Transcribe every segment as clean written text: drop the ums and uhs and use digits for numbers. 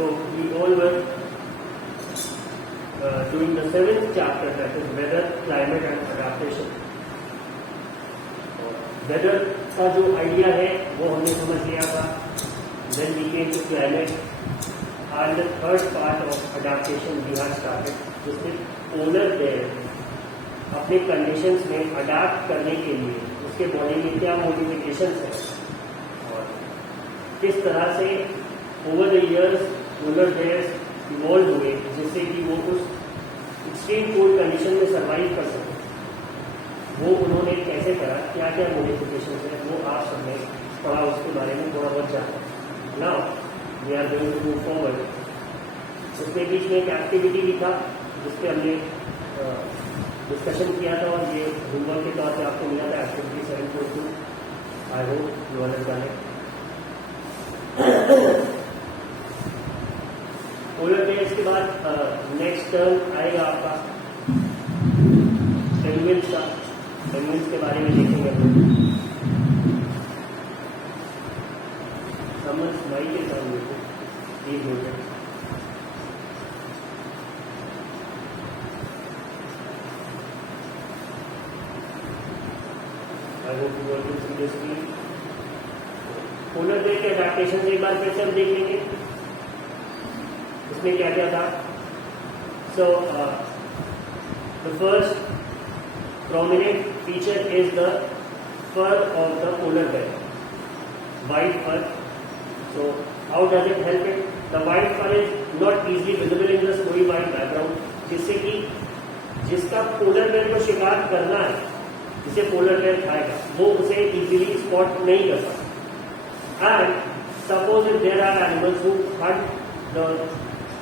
So we all were doing the 7th chapter, that is weather, climate and adaptation. Weather का जो idea है वो हमने समझ लिया था. Then we came to climate and the third part of adaptation we have started, जिसमें polar bear अपने कंडीशंस में अडाप्ट करने के लिए उसके बॉडी में क्या मॉडिफिकेशंस है और किस तरह से over the years polar bears evolve हुए जिससे कि वो उस एक्सट्रीम कोल्ड कंडीशन में सर्वाइव कर सके. वो उन्होंने कैसे करा, क्या क्या मॉडिफिकेशन है, वो आप सबने पढ़ा, उसके बारे में थोड़ा बहुत जाना. Now we are going to move forward. उसके बीच में एक एक्टिविटी भी था जिसपे हमने डिस्कशन किया था और ये होमवर्क के तौर पे आपको मिला था. Activity 7.2. I hope you understand it. Polar bears के बाद नेक्स्ट टर्म आएगा आपका पेंगुइन्स का. पेंगुइन्स के बारे में देखेंगे. समझ माई के टर्म देखो 3 minute. I hope you are seriously. Polar bear के एडेप्टेशन एक बार फिर से हम देख लेंगे इसमें क्या क्या था. So the first prominent feature is the fur of the polar bear, white fur. So how does it help it? The white fur is not easily visible in the snowy white background, जिससे कि जिसका polar bear को शिकार करना है, जिसे polar bear खाएगा, वो उसे इजीली स्पॉट नहीं कर सकता. And suppose if there are animals who hunt the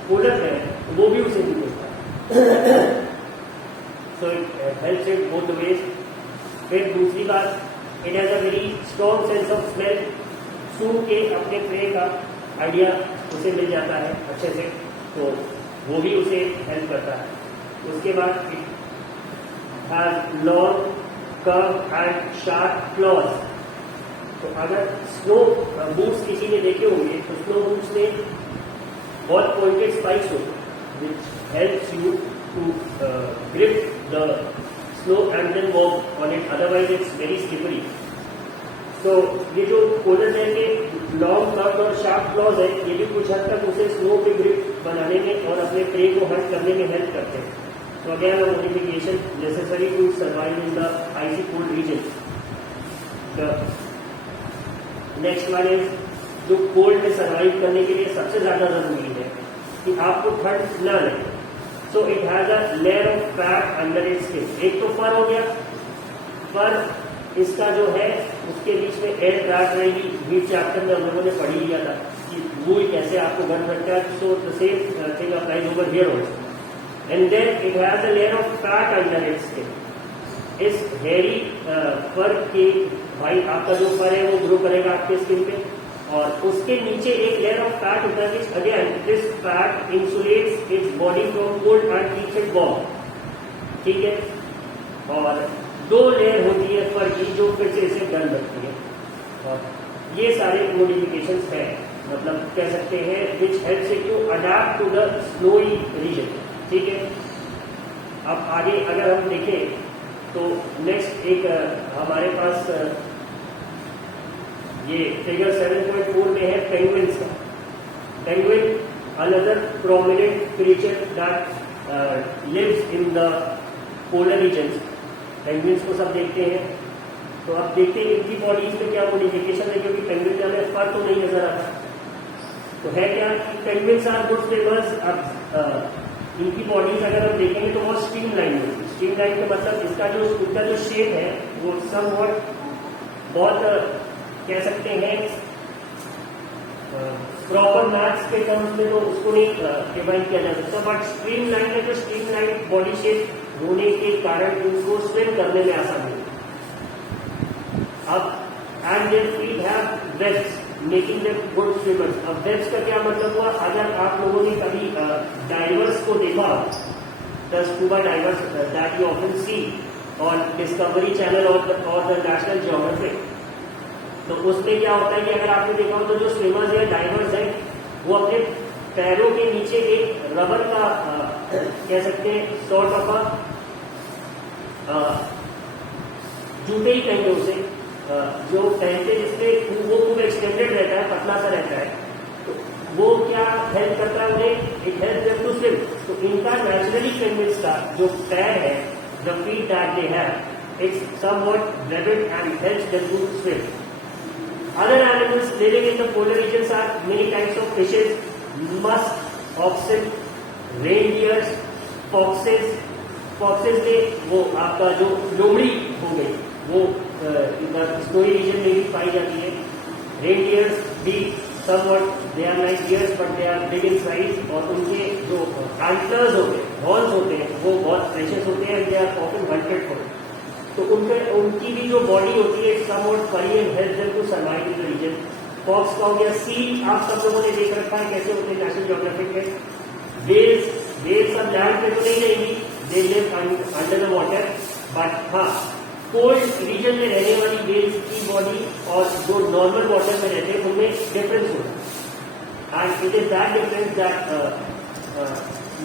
polar bear, वो भी उसे नहीं देख पाए. So it helps it both ways. फिर दूसरी बात, it has a very strong sense of smell. सूंघ के अपने प्रे का आइडिया उसे मिल जाता है अच्छे से, तो वो भी उसे हेल्प करता है. उसके बाद it has long, curved and sharp claws. तो अगर स्नो बूट्स किसी ने देखे होंगे तो स्नो बूट्स में बहुत पॉइंटेड स्पाइक्स होते हैं which helps you to grip the snow and then walk on it, otherwise it's very slippery. So ये जो पोलर बेयर के लॉन्ग कर्व और शार्प क्लॉज है, ये भी कुछ हद तक उसे स्नो पे ग्रिप बनाने में और अपने प्रे को हंट करने में हेल्प करते हैं. तो again a modification necessary to survive in the icy cold region. The next one is जो कोल्ड में सर्वाइव करने के लिए सबसे ज्यादा जरूरी है कि आपको ठंड न लगे. So it has a layer of fat under its skin. एक तो फर हो गया. फर इसका जो है उसके बीच में एयर ट्रैप रहेगी. मीट चैप्टर में हम लोगों ने पढ़ी लिया था कि वूल कैसे आपको गर्म रखता है. So the same thing applies over here also. And then it has a layer of fat under its skin. इस हेयरी फर के भाई आपका जो फर है वो ग्रो करेगा आपके स्किन पे, और उसके नीचे एक लेयर ऑफ फैट होता है which again this fat insulates its body from cold and keeps it warm. ठीक है. और 2 लेयर होती है फर की जो फिर से इसे गर्म रखती है. और ये सारे मॉडिफिकेशंस है, मतलब कह सकते हैं which helps it to adapt to the snowy region. ठीक है. अब आगे अगर हम देखें तो नेक्स्ट एक हमारे पास ये फिगर 7.4 में है पेंगुइन्स का. Penguin another prominent creature that lives in the polar regions. Penguins को सब देखते हैं, तो अब देखते हैं इनकी बॉडीज में क्या मॉडिफिकेशन है, क्योंकि पेंगुइन में हमें फर तो नहीं नजर आता. तो है क्या कि पेंगुइन्स आर गुड स्विमर्स. अब इनकी बॉडीज अगर हम देखेंगे तो बहुत स्ट्रीमलाइन होती है. स्ट्रीमलाइन का मतलब इसका जो शेप है वो समवॉट बहुत कह सकते हैं प्रॉपर मैथ्स के टर्म्स में तो उसको नहीं डिफाइन किया जा सकता, बट स्ट्रीमलाइन है. जो स्ट्रीमलाइन बॉडी शेप होने के कारण उनको स्विम करने में आसानी है. अब and their feet have webs making them good swimmers. अब वेब्स का क्या मतलब हुआ, अगर आप लोगों ने कभी डाइवर्स को देखा, the scuba divers that you often see on Discovery Channel और द नेशनल ज्योग्राफिक, तो उसमें क्या होता है कि अगर आपने देखा हो तो जो स्विमर्स है डाइवर्स है वो अपने पैरों के नीचे एक रबर का कह सकते हैं सॉर्ट ऑफ जूते ही कहेंगे उसे, जो पहनते जिसमें वो खूब एक्सटेंडेड रहता है, पतला सा रहता है, तो वो क्या हेल्प करता है उन्हें, it help them to swim. तो इनका नेचुरली पेंगुइन्स का जो पैर है, the feet that they have, it's somewhat webbed and helps them to swim. Other animals living in the polar regions are many types of fishes, musk, oxen, reindeers, foxes. Foxes में वो आपका जो लोमड़ी हो गई, वो इधर स्नोई रीजन में भी पाई जाती है। Reindeers भी somewhat they are like deers but they are big in size, और उनके जो antlers होते हैं, horns होते हैं, वो बहुत precious होते हैं, they are often hunted for। तो उनकी भी जो बॉडी होती है somewhat furry and help them to survive in the region. Fox का हो गया, सील आप सब लोगों ने देख रखा है कैसे होते हैं नेशनल ज्योग्राफिक में। वेल्स सब लैंड पे तो नहीं रहेंगी, they live under the water, but हाँ कोल्ड रीजन में रहने वाली वेल्स की बॉडी और जो नॉर्मल वाटर में रहते हैं उनमें डिफरेंस होता है, and it is that difference that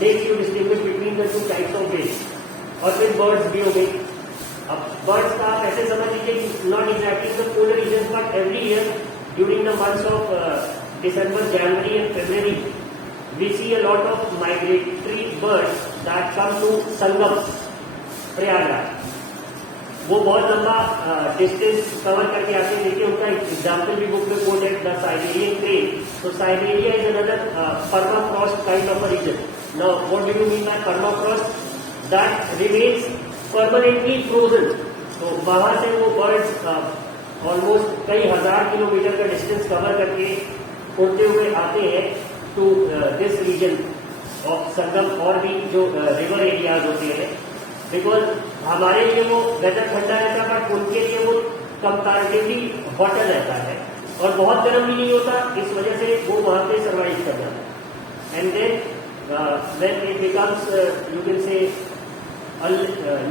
makes you distinguish between the two types of whales. और फिर बर्ड्स भी हो गई। अब बर्ड्स का आप ऐसे समझ लीजिए कि not exactly the polar region but every year during the months of December, January and February we see a lot of migratory birds that come to Sangam, Prayagraj. वो बहुत लंबा डिस्टेंस कवर करके आते हैं। देखिए उनका एग्जाम्पल भी बुक में कोट है, द साइबेरियन क्रेन। तो Siberia is another permafrost kind of a region. Now what do you mean by permafrost? That remains permanently frozen. तो वहां से वो बर्ड्स ऑलमोस्ट कई हजार किलोमीटर का डिस्टेंस कवर करके उड़ते हुए आते हैं टू दिस रीजन ऑफ संगम और भी जो रिवर एरियाज होते हैं, बिकॉज हमारे लिए वो वेदर ठंडा रहता है बट उनके लिए वो कंपैरेटिवली हॉटर रहता है और बहुत गर्म भी नहीं होता, इस वजह से वो वहां पे सर्वाइव कर जाता है। And then when it becomes you can say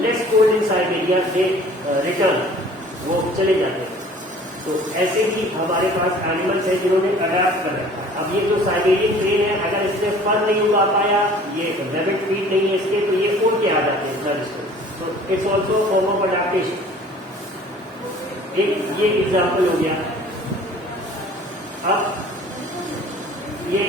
less cold in Siberia they return, वो चले जाते हैं। तो ऐसे भी हमारे पास एनिमल्स हैं जिन्होंने अडैप्ट कर रखा है। अब ये जो साइबेरियन क्रेन है, अगर इससे फर नहीं उगा पाया, ये रैबिट फीट नहीं है इसके, तो ये उड़ के आ जाते हैं इतना डिस्टेंस। तो it's also form of adaptation. एक ये एग्जाम्पल हो गया। अब ये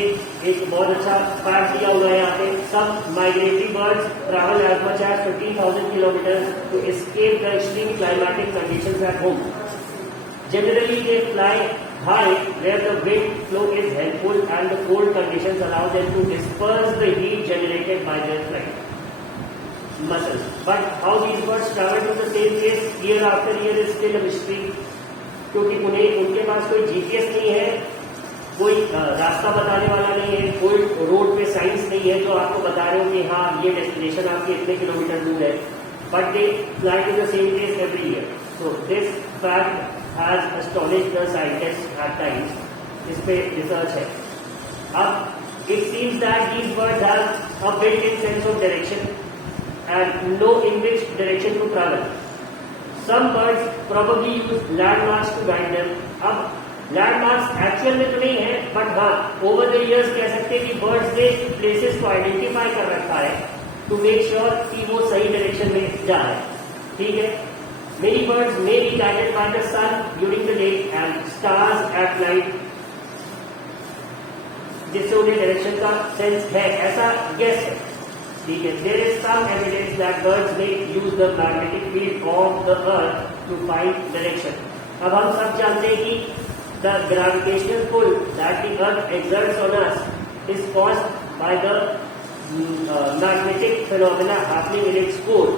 एक बहुत अच्छा फैक्ट दिया हुआ है यहाँ पे, सब migratory birds travel as much as 15,000 kilometre to escape the extreme climatic conditions at home. Generally they fly high where the wind flow is helpful and the cold conditions allow them to disperse the heat generated by their flight muscles. But how these birds travel to the same place year after year is still a mystery, क्योंकि उनके पास कोई GPS नहीं है, कोई रास्ता बताने वाला नहीं है, कोई रोड पे साइंस नहीं है जो आपको बता रहे हो कि हाँ ये डेस्टिनेशन आपके इतने किलोमीटर दूर है, but they fly to the same place every year. So this fact has astonished the scientist at times. इस पे रिसर्च है। अब it seems that these birds have a built in sense of direction and know in which direction to travel. Some birds probably use landmarks to guide them. अब landmarks actual में तो नहीं है, but हाँ over the years कह सकते हैं कि बर्ड्स ने प्लेसेस को आइडेंटिफाई कर रखा है टू मेक श्योर कि वो सही डायरेक्शन में जा रहे हैं। ठीक है। Many birds may be guided by the sun during the day and stars at night, जिससे उन्हें डायरेक्शन का सेंस है, ऐसा गेस है। ठीक है। There is some evidence that birds may use the magnetic field of the earth to find direction. अब हम सब जानते हैं कि the gravitational pull that the earth exerts on us is caused by the magnetic phenomena happening in its core।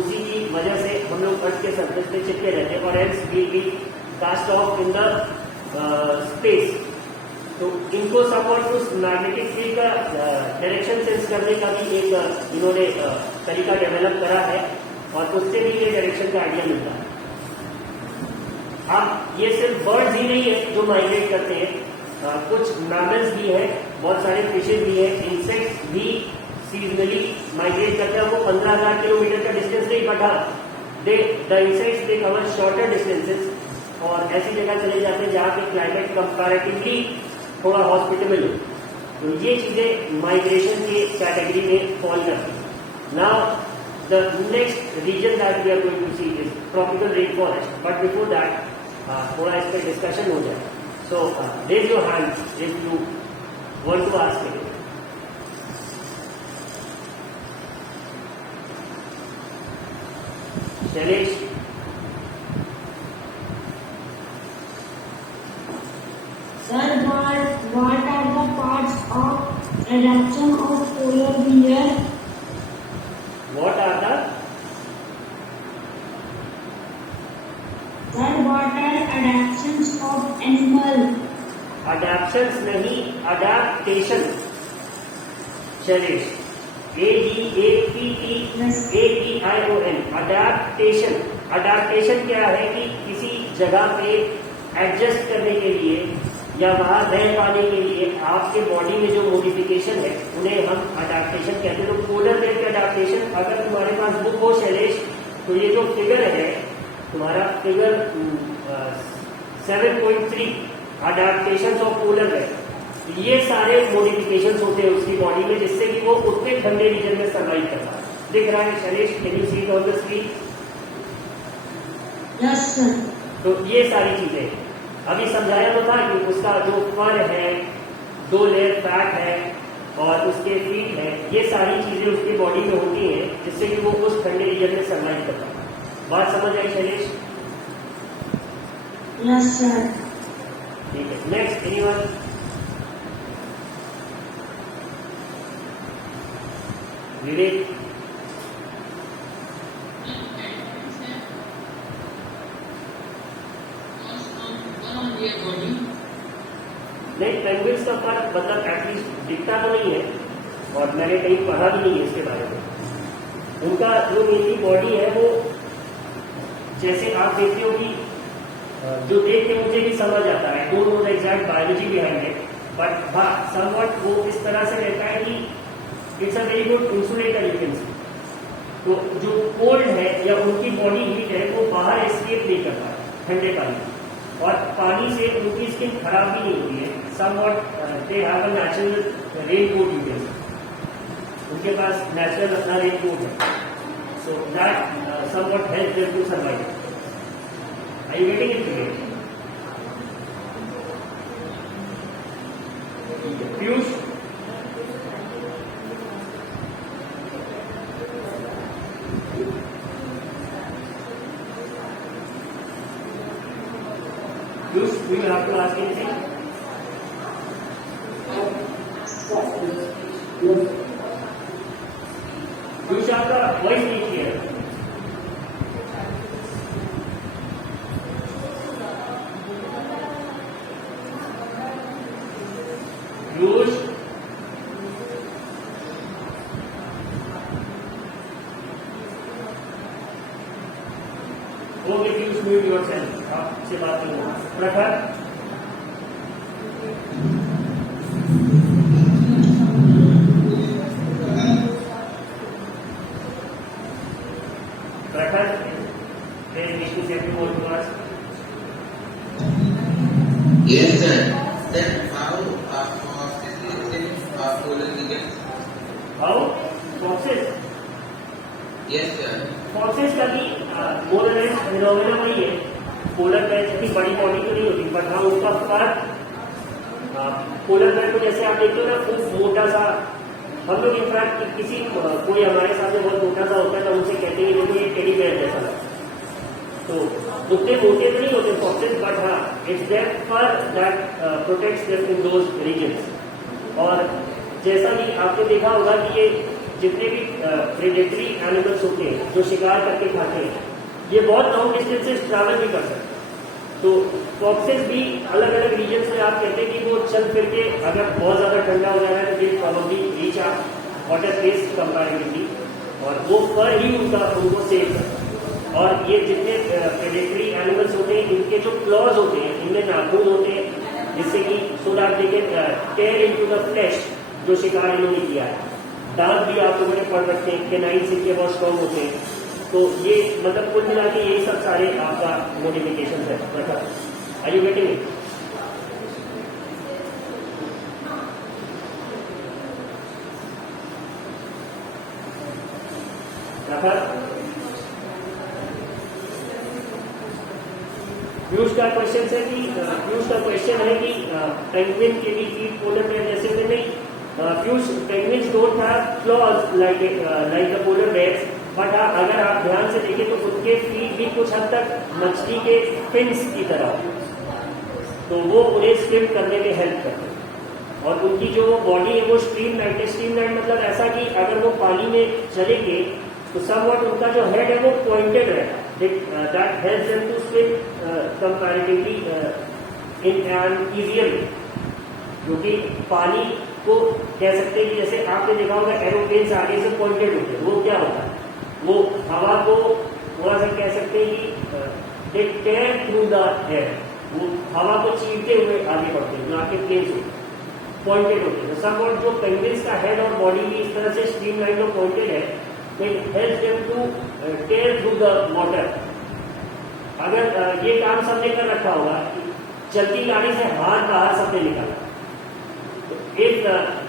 उसी की वजह से हम लोग अर्थ के सरफेस पे चिपके रहते हैं और hence will be cast off in the space। तो इनको समवॉट उस मैग्नेटिक फील्ड का डायरेक्शन सेंस करने का भी एक इन्होंने तरीका डेवलप करा है और उससे भी ये डायरेक्शन का आइडिया मिलता है। अब ये सिर्फ बर्ड्स ही नहीं है जो माइग्रेट करते हैं, कुछ मैमल्स भी है, बहुत सारे फिशेज भी है, इंसेक्ट्स भी सीजनली माइग्रेट करते हैं। वो 15,000 किलोमीटर का डिस्टेंस नहीं, but the insects they cover shorter distances और ऐसी जगह चले जाते हैं जहाँ पे क्लाइमेट कंपैरेटिवली थोड़ा हॉस्पिटेबल हो। तो ये चीजें माइग्रेशन के कैटेगरी में फॉल करती है। Now the next region that we are going to see is tropical rain forest, but before that थोड़ा इस पर डिस्कशन हो जाए। So raise your hand if you want to ask me. Shailesh, Sir, what are the parts of adaptation of polar bear? what are the Sir, what are adaptations of animal? adaptations नहीं, adaptation। Shailesh, ADAPTATION, adaptation। adaptation क्या है कि किसी जगह पे adjust करने के लिए या वहां रह पाने के लिए आपके बॉडी में जो मॉडिफिकेशन है उन्हें हम अडाप्टेशन कहते हैं। तो पोलर बेयर के अडाप्टेशन, अगर तुम्हारे पास बुक हो शैलेश, तो ये जो फिगर है तुम्हारा figure 7.3 adaptation of polar bear, ये सारे मॉडिफिकेशन होते हैं उसकी बॉडी में जिससे कि वो उतने ठंडे रीजन में सर्वाइव करता है। दिख रहा है Shailesh? Can you see it on the screen? Yes, sir. तो ये सारी चीजें अभी समझाया तो था कि उसका जो फर है, 2 लेयर फैट है और उसके फीट है, ये सारी चीजें उसकी बॉडी में होती हैं जिससे कि वो उस ठंडे रीजन में सर्वाइव करता है। बात समझ आई शैलेश? Yes, sir. ठीक है, नेक्स्ट एनीवन? विवेक? नहीं, पेंगुइन्स का फर्क मतलब एटलीस्ट दिखता तो नहीं है और मैंने कहीं पढ़ा भी नहीं है इसके बारे में। उनका जो मेनली बॉडी है वो जैसे आप देखते हो कि जो देख के मुझे भी समझ आता है, don't know the exact biology behind it, but हाँ समवट वो इस तरह से रहता है कि it's a very good insulator you can सी। तो जो कोल्ड है या उनकी बॉडी हीट है वो बाहर एस्केप नहीं करता है ठंडे पानी में, और पानी से उनकी स्किन खराब भी नहीं होती है। Somewhat they have a natural rain coat you can see, उनके पास नेचुरल अपना रेन कोट है, so that somewhat help them to survive. Are you getting it today? Piyush? Piyush, do you have to ask anything? Piyush, आपका voice नहीं clear. Piyush? Okay Piyush, mute yourself, आपसे बात नहीं होगा। प्रखर? प्रखर, there is Vishnu Seth who want to ask? Yes, sir. Then how foxes live in polar regions? How? Foxes? Yes, sir. Foxes का भी मोर और लेस फिनोमेना वही है। पोलर बेयर की बड़ी बॉडी तो नहीं होती, बट हाँ उनका फर, पोलर बेयर को जैसे आप देखते हो ना खूब मोटा सा, हम लोग इनफैक्ट किसी कोई हमारे सामने बहुत मोटा सा होता है तो उनसे कहते हैं देखो ये टेडी बेयर जैसा लगता है। तो उतने मोटे तो नहीं होते फॉक्सेस, बट हाँ it's their fur that protects them in those regions. और जैसा कि आपने देखा होगा कि ये जितने भी प्रेडेटरी एनिमल्स होते हैं जो शिकार करके खाते हैं, ये बहुत लॉन्ग डिस्टेंसेस ट्रैवल भी कर सकते हैं। तो फॉक्सेस भी अलग अलग रीजन से आप कहते हैं कि वो चल फिर के अगर बहुत ज्यादा ठंडा हो जा रहा है तो they probably reach a hotter place comparatively, और वो फर ही उनको सेव करता है। और ये जितने प्रेडेटरी एनिमल्स होते हैं इनके जो क्लॉज होते हैं इनमें नाखून होते हैं जिससे कि so that they can tear into the flesh जो शिकार इन्होंने किया है। दांत भी आप लोगों ने पढ़ रखते हैं, केनाइन से बहुत स्ट्रॉन्ग होते हैं। तो ये मतलब कुल मिला के यही सब सारे आपका मॉडिफिकेशन है। Are you getting it? Piyush का क्वेश्चन है कि पेंगुइन के भी फीट पोलर बेयर जैसे में नहीं. Piyush, penguins don't have claws like the polar bears, but अगर आप ध्यान से देखें तो उनके फीट भी कुछ हद तक मछली के फिन्स की तरह हो, तो वो उन्हें स्विम करने में हेल्प करते हैं. और उनकी जो बॉडी है वो स्ट्रीमलाइन है. स्ट्रीमलाइन मतलब ऐसा कि अगर वो पानी में चलेंगे तो समवट उनका जो हेड है वो पॉइंटेड रहेगा. That helps them to swim comparatively in an easier way. क्योंकि पानी को कह सकते हैं कि जैसे आपने देखा होगा एरोप्लेन आगे से पॉइंटेड होते हैं, वो क्या होता है, वो हवा को थोड़ा सा कह सकते हैं कि दे टेयर थ्रू द एयर, वो हवा को चीरते हुए आगे बढ़ते हैं, जो आपके प्लेन्स होते हैं पॉइंटेड होते हैं. समवट जो पेंगुइन्स का हेड और बॉडी भी इस तरह से स्ट्रीमलाइन और पॉइंटेड है, it helps them to tear through the water. अगर ये काम सबने कर रखा होगा, चलती गाड़ी से हाथ बाहर सबने निकाला, तो if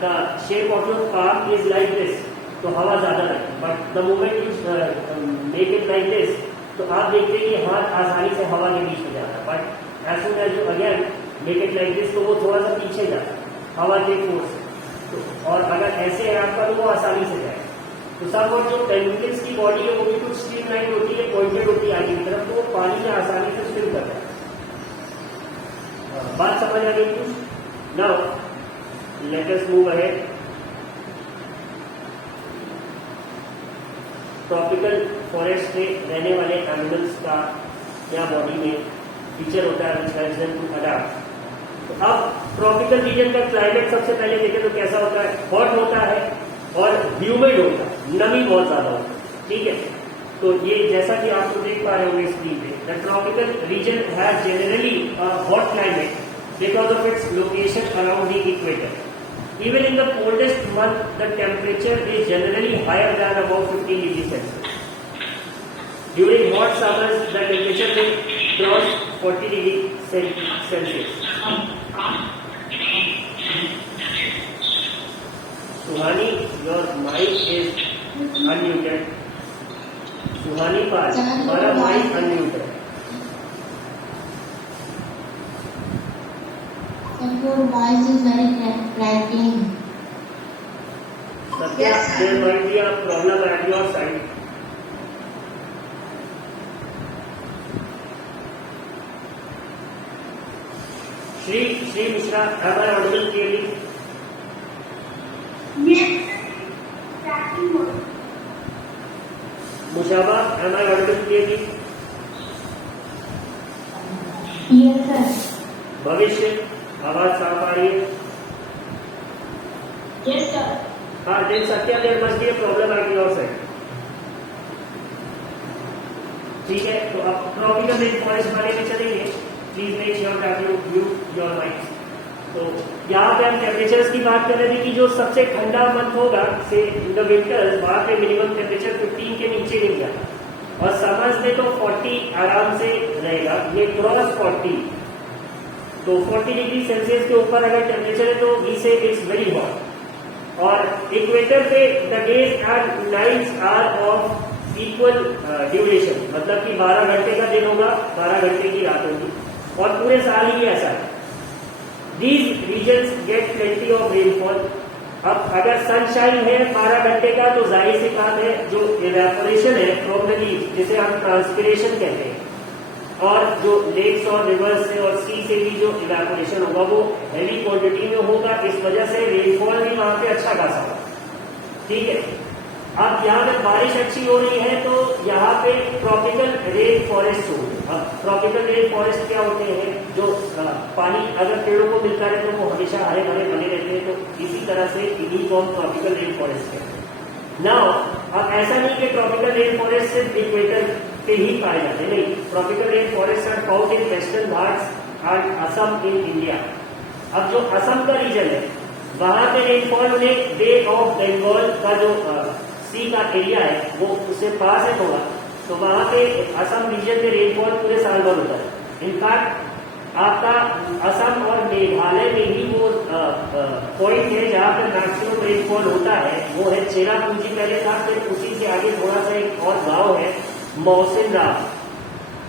the shape of your car is like this, तो हवा ज्यादा रहेगी. But the moment you make it like this, तो आप देखते हैं कि हाथ आसानी से हवा के बीच में जाता है. But as soon as you again make it like this, तो वो थोड़ा सा पीछे जाता है हवा के फोर्स से. तो और अगर ऐसे है आपका, तो वो आसानी से जाए. तो सब और जो पेंगुइन्स की बॉडी है वो भी कुछ स्ट्रीमलाइन होती है, पॉइंटेड होती है आगे की तरफ, तो वो पानी में आसानी से स्विम करता है. बात समझ आ गई कुछ? Now let us move ahead. Tropical forest में रहने वाले एनिमल्स का क्या बॉडी में फीचर होता है which helps them to adapt. तो अब ट्रॉपिकल रीजन का क्लाइमेट सबसे पहले देखें तो कैसा होता है, हॉट होता है और ह्यूमिड होता है, नमी बहुत ज्यादा होता है. ठीक है, तो ये जैसा कि आप देख पा रहे होंगे स्क्रीन पे, the tropical region has generally hot climate because of its location around the equator. Even in the coldest month, the temperature is generally higher than about 15 degrees Celsius. During hot summers, the temperature will cross 40 degrees Celsius. Suhani, your mic is unmuted. Suhani Pal, हमारा mic unmuted. Your voice is very cracking. Satya, there might be a problem at your side. Shri Mishra, am I audible clearly? Yes, cracking. Mushaba, am I audible clearly? Yes, sir. भविष्य, आवाज साफ आ रही है? Yes, sir. हाँ, then Satya, there must be a problem at your side. ठीक है, तो अब ट्रॉपिकल रेन फॉरेस्ट बारे में चलेंगे. Please make sure that you mute your mics. तो यहाँ पे हम टेम्परेचर्स की बात कर रहे थे कि जो सबसे ठंडा मंथ होगा से इन द विंटर्स, वहां पे मिनिमम टेम्परेचर 15 के नीचे नहीं जाता, और समर्स में तो 40 आराम से रहेगा. ये क्रॉस 40, तो 40 डिग्री सेल्सियस के ऊपर अगर टेम्परेचर है तो we say it's very hot. और इक्वेटर पे the days and nights are of equal duration, मतलब कि 12 घंटे का दिन होगा, 12 घंटे की रात होगी, और पूरे साल ही ऐसा है. These regions get plenty of rainfall. अब अगर सनशाइन है 12 घंटे का, तो जाहिर सी बात है जो इवेपोरेशन है फ्रॉम द लीव्स, जिसे हम ट्रांसपिरेशन कहते हैं, और जो लेक्स और रिवर्स से और सी से भी जो इवेपोरेशन होगा वो हैवी क्वांटिटी में होगा. इस वजह से रेनफॉल भी वहां पे अच्छा खासा होगा. ठीक है, अब यहाँ पे बारिश अच्छी हो रही है तो यहाँ पे ट्रॉपिकल रेन फॉरेस्ट होंगे. अब ट्रॉपिकल रेन फॉरेस्ट क्या होते हैं, जो पानी अगर पेड़ों को मिलता है तो वो हमेशा हरे भरे बने रहते हैं, तो इसी तरह से इन्हीं को हम ट्रॉपिकल रेन फॉरेस्ट कहते हैं. नाउ अब ऐसा नहीं कि ट्रॉपिकल रेन फॉरेस्ट सिर्फ इक्वेटर पे ही पाए जाते, नहीं. Tropical rain forest are found in western Ghats and Assam in India. अब जो असम का रीजन है वहां पे रेनफॉल उन्हें बे ऑफ बंगाल का जो सी का एरिया है वो उससे पास है थोड़ा, तो वहां पे असम रीजन में रेनफॉल पूरे साल भर होता है. इनफैक्ट आपका असम और मेघालय में ही वो पॉइंट है जहाँ पर मैक्सिमम रेनफॉल होता है, वो है चेरापूंजी पहले था, फिर उसी से आगे थोड़ा सा एक और गांव है मौसिनराम.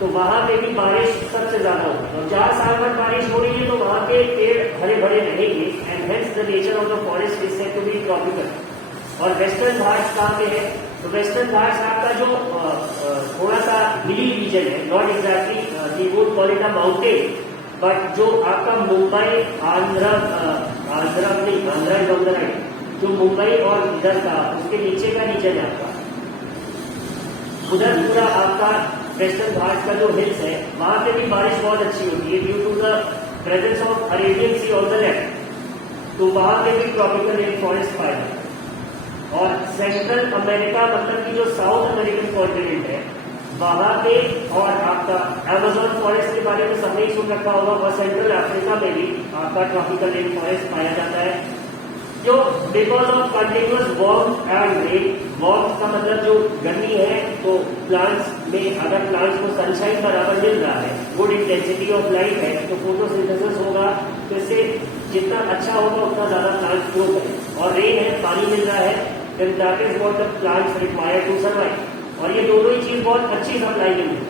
तो वहां पे भी बारिश सबसे ज्यादा होगी। तो जहाँ साल भर बारिश हो रही है तो वहां के पेड़ हरे भरे रहेंगे and hence the nature of the forest is said to be tropical. और वेस्टर्न घाट्स कहाँ पे है? तो वेस्टर्न घाट्स आपका जो थोड़ा सा हिली रीजन है, not exactly we would call it a mountain, but जो आपका मुंबई आंध्र जो मुंबई और इधर का उसके नीचे का रीजन है आपका, उधर पूरा आपका वेस्टर्न घाट का जो हिल्स है वहां पे भी बारिश बहुत अच्छी होती है due to the presence of Arabian sea on the land. तो वहां पे भी ट्रॉपिकल रेन फॉरेस्ट पाए जाते हैं। और सेंट्रल अमेरिका मतलब कि जो साउथ अमेरिकन कॉन्टिनेंट है वहां पे, और आपका अमेजोन फॉरेस्ट के बारे में सबने सुन रखा होगा, और सेंट्रल अफ्रीका में भी आपका ट्रॉपिकल रेन फॉरेस्ट पाया जाता है, जो because of continuous warmth and rain. Warmth का मतलब जो गर्मी है, तो प्लांट्स में अगर प्लांट्स को सनशाइन बराबर मिल रहा है, गुड इंटेंसिटी ऑफ लाइट है, तो फोटोसिंथेसिस होगा, तो इससे जितना अच्छा होगा उतना ज्यादा प्लांट्स ग्रो करें। और रेन है, पानी मिल रहा है, then that is what the plants require to survive. और ये दोनों ही चीज बहुत अच्छी सप्लाई मिलती है।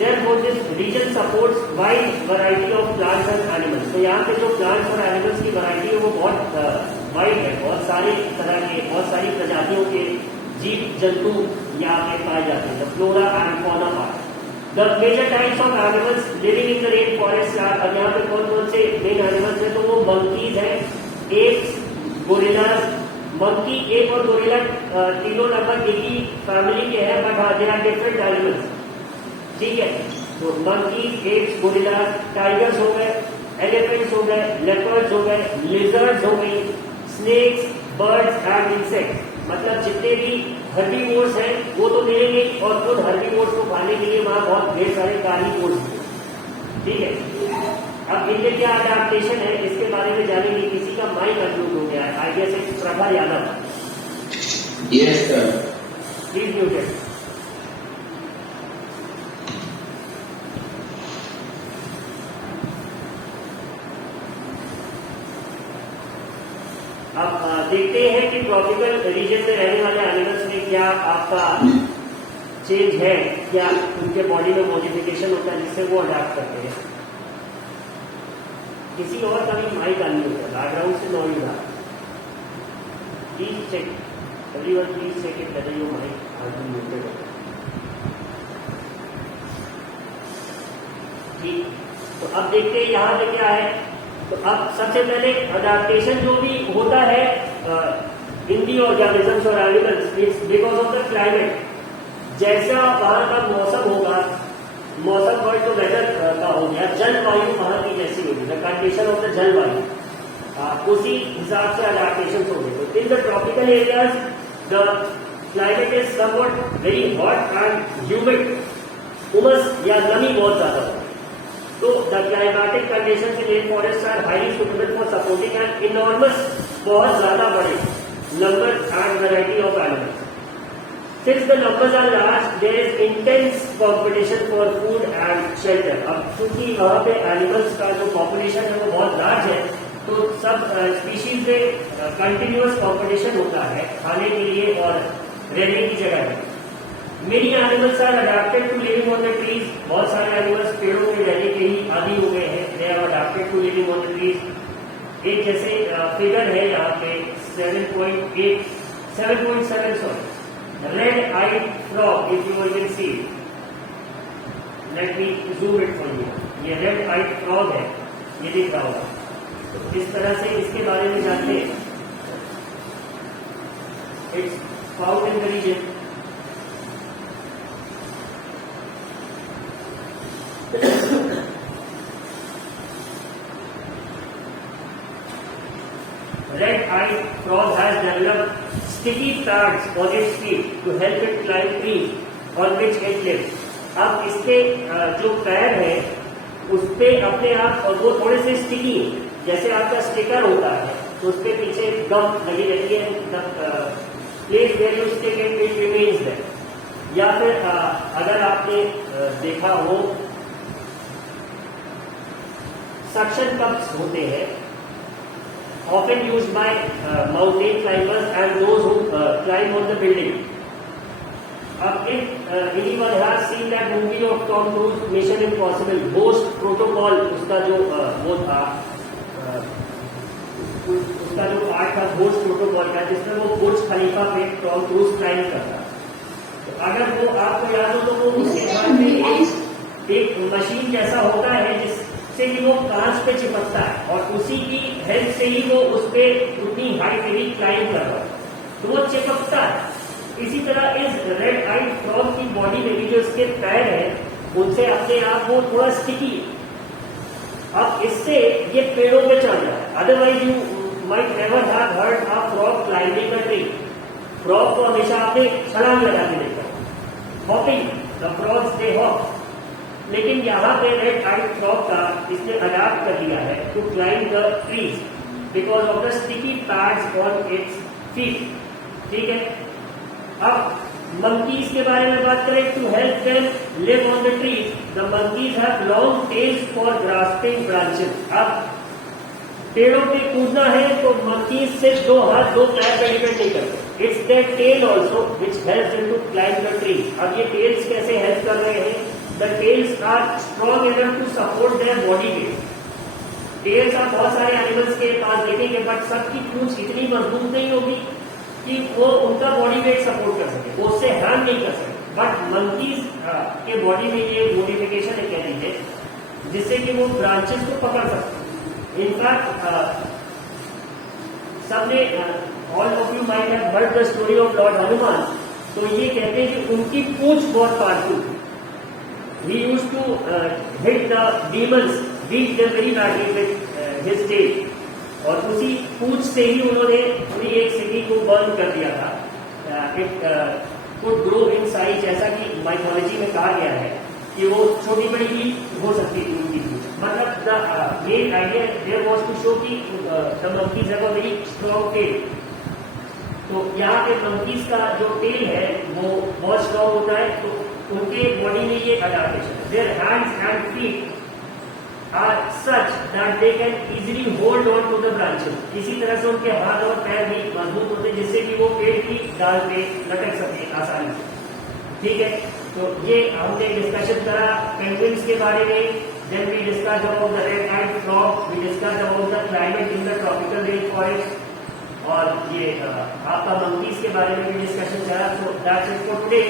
Therefore, this region supports wide variety of plants and animals. तो यहाँ पे जो plants और animals की variety है वो बहुत वाइड है, बहुत सारे तरह के, बहुत सारी प्रजातियों के जीव जंतु यहाँ पे पाए जाते हैं। The flora and fauna part. The major types of animals living in the rainforest are, अब यहाँ पे कौन कौन से main animals हैं? तो वो monkeys हैं, apes, gorillas, मंकी, एप और गोरिल्ला तीनों लगभग एक ही फैमिली के हैं, but they are different animals. ठीक है, तो मंकी, एप्स, गोरिल्ला, टाइगर्स हो गए, एलिफेंट्स हो गए, लेपर्ड्स हो गए, लिजर्ड्स हो गई, स्नेक्स, बर्ड्स एंड इंसेक्ट्स। मतलब जितने भी हर्बीवोर्स हैं वो तो मिलेंगे, और उन हर्बीवोर्स को खाने के लिए वहां बहुत ढेर सारे कार्निवोर्स हैं। ठीक है, अब इनके क्या अडैप्टेशन है इसके बारे में जानेंगे। किसी का माइक अनम्यूट हो गया है, आइडिया से Prabha Yadav. Yes sir, please muted. अब देखते हैं कि ट्रॉपिकल रीजन में रहने वाले एनिमल्स में क्या आपका चेंज है, क्या उनके बॉडी में मॉडिफिकेशन होता है जिससे वो अडैप्ट करते हैं। किसी और का भी माइक अनम्यूट है, बैकग्राउंड से नॉइज आ रहा है। Please check, everyone please check it whether your mic has been muted. ठीक, तो अब देखते हैं यहाँ पे क्या है। तो अब सबसे पहले अडैप्टेशन जो भी होता है इन दी ऑर्गेनिजम्स और animals, it's because of the climate. जैसा वहां का मौसम होगा, मौसम वर्ड तो वेदर का हो गया, जलवायु वहां की जैसी होगी, द कंडीशन ऑफ द जलवायु, उसी हिसाब से अडैप्टेशन होंगे। तो in the tropical areas the climate is somewhat very hot and humid, उमस या नमी बहुत ज्यादा होगी। तो the climatic conditions in rain forest are highly suitable for supporting an enormous, बहुत ज्यादा बड़े number and variety of animals. Since the numbers are large, there is intense competition for food and shelter. अब क्योंकि वहाँ पे animals का जो population है वो बहुत लार्ज है, तो सब स्पीशीज में कंटिन्यूअस कंपटीशन होता है खाने के लिए और रहने की जगह है। Many animals are adapted to living on the trees. बहुत सारे एनिमल्स पेड़ों में रहने के ही आदी हो गए हैं। They are adapted to living on the trees. एक जैसे फिगर है यहाँ पे 7.7 sorry. Red-eyed frog, if you will see. Let me zoom it for you. ये red-eyed frog है, ये दिख रहा होगा। तो इस तरह से इसके बारे में जानते हैं। It's found in the region. Red-eyed frog has developed sticky pads on its feet to help it climb trees on which it lives. अब इसके जो पैर है उस पे अपने आप, और वो थोड़े से स्टिकी है, जैसे आपका स्टिकर होता है तो उस पे पीछे गम लगी रहती है, place where you stick it remains there. या फिर अगर आपने देखा हो सक्शन कप्स होते हैं, often used by mountain climbers and those who climb on the building. अब इन anyone has seen that movie of Tom Cruise, Mission Impossible, Ghost Protocol, उसका जो वो था, उसका जो पार्ट था घोस्ट प्रोटोकॉल का, जिसमें वो बुर्ज खलीफा पे टॉम क्रूज क्लाइंब करता। तो अगर वो आपको याद हो तो वो उसके बाद में एक मशीन जैसा होता है जिससे कि वो कांच पे चिपकता है और उसी की हेल्प से ही वो उस पर उतनी हाइट पे क्लाइंब कर रहा है, तो वो चिपकता है। इसी तरह इस रेड आइड फ्रॉग की बॉडी में भी जो इसके पैर है उनसे अपने आप वो थोड़ा स्टिकी है। अब इससे ये पेड़ों पे चढ़ रहा है। Otherwise you might never have heard a frog climbing a tree. Frog को हमेशा आपने छलांग लगा के देखा, hopping, the frogs they hop. लेकिन यहाँ पे रेड आइड फ्रॉग का इसने अडॉप्ट कर लिया है to climb the trees because of the sticky pads on its feet. ठीक है, अब monkeys के बारे में बात करें, to help them live on the trees, the monkeys have long tails for grasping branches। अब पेड़ों पे कूदना है तो monkeys से दो हाथ दो पैर पे डिपेंड नहीं करते। It's their tail also which helps them to climb the tree। अब ये tails कैसे हेल्प कर रहे हैं? The tails are strong enough to support their body weight। tails आप बहुत सारे एनिमल्स के पास देखेंगे, बट सबकी पूंछ इतनी मजबूत नहीं होगी कि वो उनका बॉडी वेट सपोर्ट कर सके, वो उससे हार्म नहीं कर सके। बट मंकीज के बॉडी में ये मोडिफिकेशन है कह लीजिए, जिससे कि वो ब्रांचेस को पकड़ सकते। इनफैक्ट सबने all of you might have heard the story of Lord Hanuman, तो ये कहते हैं कि उनकी पूंछ बहुत पावरफुल थी। He used to hit the demons, beat them very badly with his tail, और उसी पूंछ से ही उन्होंने पूरी एक सिटी को बर्न कर दिया था। It could grow in size, जैसा कि माइथोलॉजी में कहा गया है कि वो छोटी बड़ी भी हो सकती थी उनकी पूंछ। मतलब the main idea there was to show कि the monkeys have a very strong tail. तो यहाँ पे मंकीज का जो टेल है वो बहुत स्ट्रॉन्ग होता है, तो उनके बॉडी में ये adaptation. Their hands and feet are such that they can easily hold on to the branches। इसी तरह से उनके हाथ और पैर भी मजबूत होते हैं जिससे कि वो पेड़ की डाल पे लटक सके आसानी से। ठीक है, तो ये हमने डिस्कशन करा पेंगुइन्स के बारे में। Then we discussed about the red eyed frog, we discussed about the climate in the tropical rain forest, और ये आपका मंकीज के बारे में भी डिस्कशन करा। So that's it for today.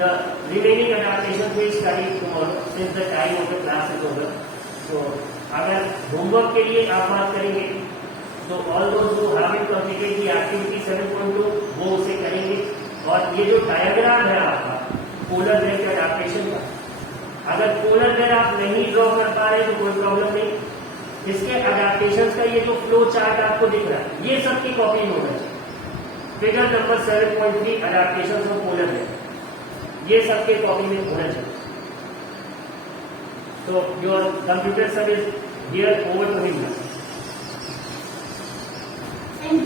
The remaining adaptation will study tomorrow since the time of the class is over. तो अगर होमवर्क के लिए आप बात करेंगे तो all those who haven't completed the activity 7.2 वो उसे करेंगे। और ये जो डायग्राम है आपका पोलर बेयर के एडेप्टेशन का, अगर पोलर बेयर आप नहीं ड्रॉ कर पा रहे तो कोई प्रॉब्लम नहीं। इसके एडेप्टेशन का ये जो फ्लो चार्ट आपको दिख रहा है ये सबकी कॉपी में होना चाहिए। Figure number 7.3 adaptation of polar bear, ये सबके कॉपी में होना चाहिए। So your computer sir is here, over to him. And